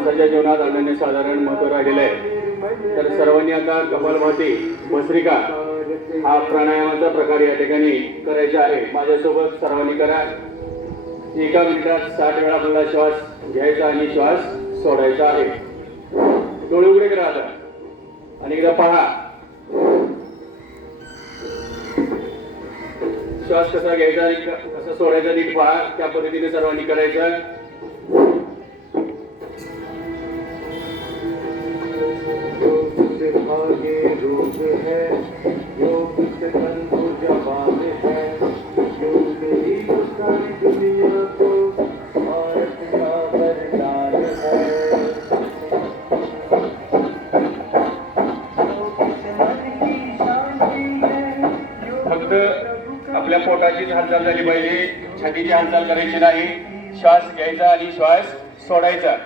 माणसाच्या जीवनात अनन्यसाधारण महत्त्व राहिलेलं आहे। तर सर्वांनी आता कपालभाती भस्त्रिका हा प्राणायामाचा प्रकार या ठिकाणी करायचा आहे। माझ्यासोबत सर्वांनी करा। एका मिनिटात 60 वेळा आपल्याला श्वास घ्यायचा आणि श्वास सोडायचा आहे। डोळे उघडे करा आता आणि एकदा पहा श्वास कसा घ्यायचा आणि कसा सोडायचा नीट पहा। त्या पद्धतीने सर्वांनी करायचं। योग है योग से बंधु जवान है योग ही सारी दुनिया को भारत का वरदान है। फक्त आपल्या पोटाची हालचाल झाली पाहिजे, छातीची हालचाल करायची नाही। श्वास घ्यायचा आणि श्वास सोडायचा।